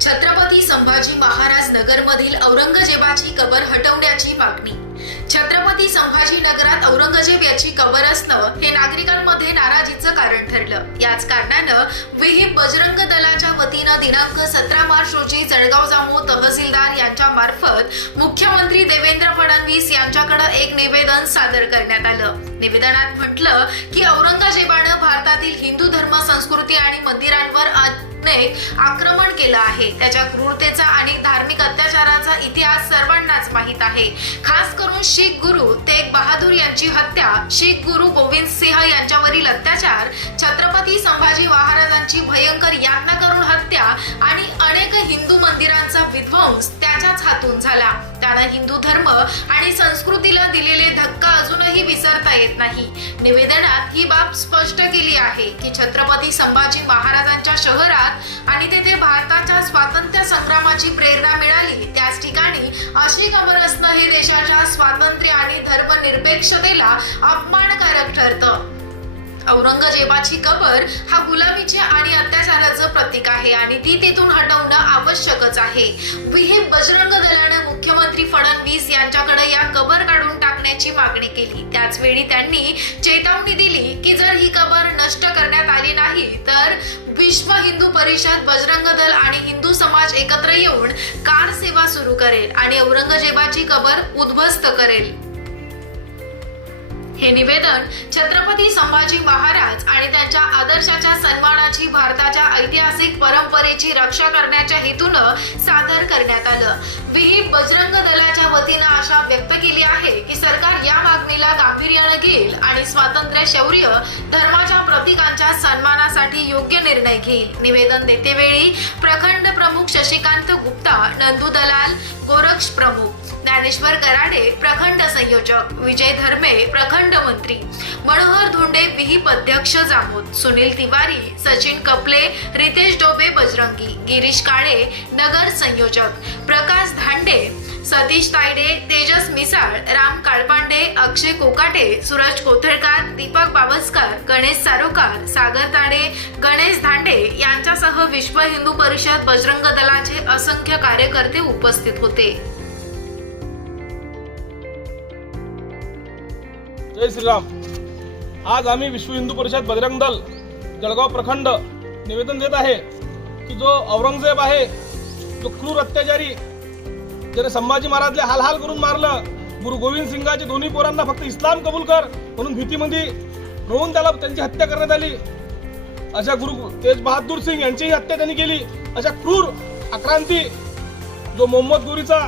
छत्रपती संभाजी महाराज नगरमधील औरंगजेबाची कबर हटवण्याची मागणी. छत्रपती संभाजी नगरात औरंगजेब याची कबर असणं हे नागरिकांमध्ये नाराजीचं कारण ठरलं. याच कारणानं विहिप बजरंग दलाच्या वतीनं दिनांक सतरा मार्च रोजी जळगाव जामो तहसीलदार यांच्या मार्फत मुख्यमंत्री देवेंद्र फडणवीस यांच्याकडे एक निवेदन सादर करण्यात आलं. निवेदनात म्हटलं की औरंगजेबानं हिंदू धर्म संस्कृती आणि मंदिरांवर अनेक आक्रमण केलं आहे. त्याच्या क्रूरतेचा आणि धार्मिक अत्याचाराचा इतिहास सर्वांनाच माहीत आहे. खास करून शीख गुरु तेग बहादूर यांची हत्या शीख गुरु गोविंद सिंह यांच्यावरील अत्याचार छत्रपती संभाजी महाराजांची भयंकर यातना करून हत्या आणि अनेक हिंदू मंदिरांचा विध्वंस त्याच्याच हातून झाला. त्यानं हिंदू धर्म आणि संस्कृतीला दिलेला विसरता येत नाही. निवेदनात ही बाब स्पष्ट केली आहे की छत्रपती संभाजी महाराजांच्या शहरात आणि तेथे भारताच्या स्वातंत्र्य संग्रामाची प्रेरणा मिळाली त्याच ठिकाणी अशी कबर असणं हे देशाच्या स्वातंत्र्य आणि धर्मनिरपेक्षतेला अपमानकारक ठरतं. औरंगजेबाची कबर हा गुलामीचे आणि अत्याचाराचं प्रतीक आहे आणि ती तिथून हटवणं आवश्यकच आहे. विहिप बजरंग दलानं मुख्यमंत्री फडणवीस यांच्याकडे या कबर काढून टाकण्याची मागणी केली. त्याचवेळी त्यांनी चेतावणी दिली की जर ही कबर नष्ट करण्यात आली नाही तर विश्व हिंदू परिषद बजरंग दल आणि हिंदू समाज एकत्र येऊन कार सेवा सुरू करेल आणि औरंगजेबाची कबर उद्ध्वस्त करेल. हे निवेदन छत्रपती संभाजी महाराज आणि त्यांच्या आदर्शाच्या सन्मानाची भारताच्या ऐतिहासिक परंपरेची रक्षा करण्याच्या हेतून सादर करण्यात आलं. विहिप बजरंग दलाच्या आशा व्यक्त केली आहे की सरकार या मागणीला गांभीर्यानं घेईल आणि स्वातंत्र्य शौर्य धर्माच्या प्रतीकांच्या सन्मानासाठी योग्य निर्णय घेईल. निवेदन देतेवेळी प्रखंड प्रमुख शशिकांत गुप्ता नंदू दलाल गोरक्ष प्रमुख ज्ञानेश्वर गराडे प्रखंड संयोजक विजय धर्मे प्रखंड मंत्री मनोहर धोंडे विहिप अध्यक्ष जामोद सुनील तिवारी सचिन कपले रितेश डोबे बजरंगी गिरीश काळे नगर संयोजक. प्रकाश धांडे सतीश तायडे तेजस मिसाळ राम काळपांडे अक्षय कोकाटे सूरज कोथळकार दीपक बाबस्कर गणेश सारोकार सागर ताडे गणेश धांडे यांच्यासह विश्व हिंदू परिषद बजरंग दलाचे असंख्य कार्यकर्ते उपस्थित होते. जय श्रीराम. आज आम्ही विश्व हिंदू परिषद बजरंग दल जळगाव प्रखंड निवेदन देत आहे. की जो औरंगजेब आहे तो क्रूर अत्याचारी ज्याने संभाजी महाराजले हाल हाल करून मारलं गुरु गोविंद सिंगाचे दोन्ही पोरांना फक्त इस्लाम कबूल कर म्हणून भीतीमध्ये रोवून त्याला त्यांची हत्या करण्यात आली. अशा गुरु तेज बहादूर सिंग यांचीही हत्या त्यांनी केली. अशा क्रूर आक्रांती जो मोहम्मद गुरीचा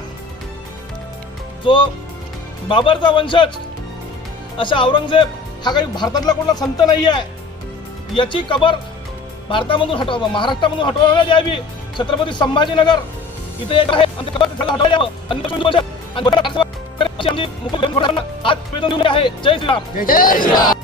जो बाबरचा वंशज असा औरंगजेब हा काही भारतातला कोणता संत नाही आहे याची कबर भारतामधून हटवा महाराष्ट्रामधून हटवायला द्यावी. छत्रपती संभाजीनगर इथे एक आहे. आज आहे. जय श्रीराम.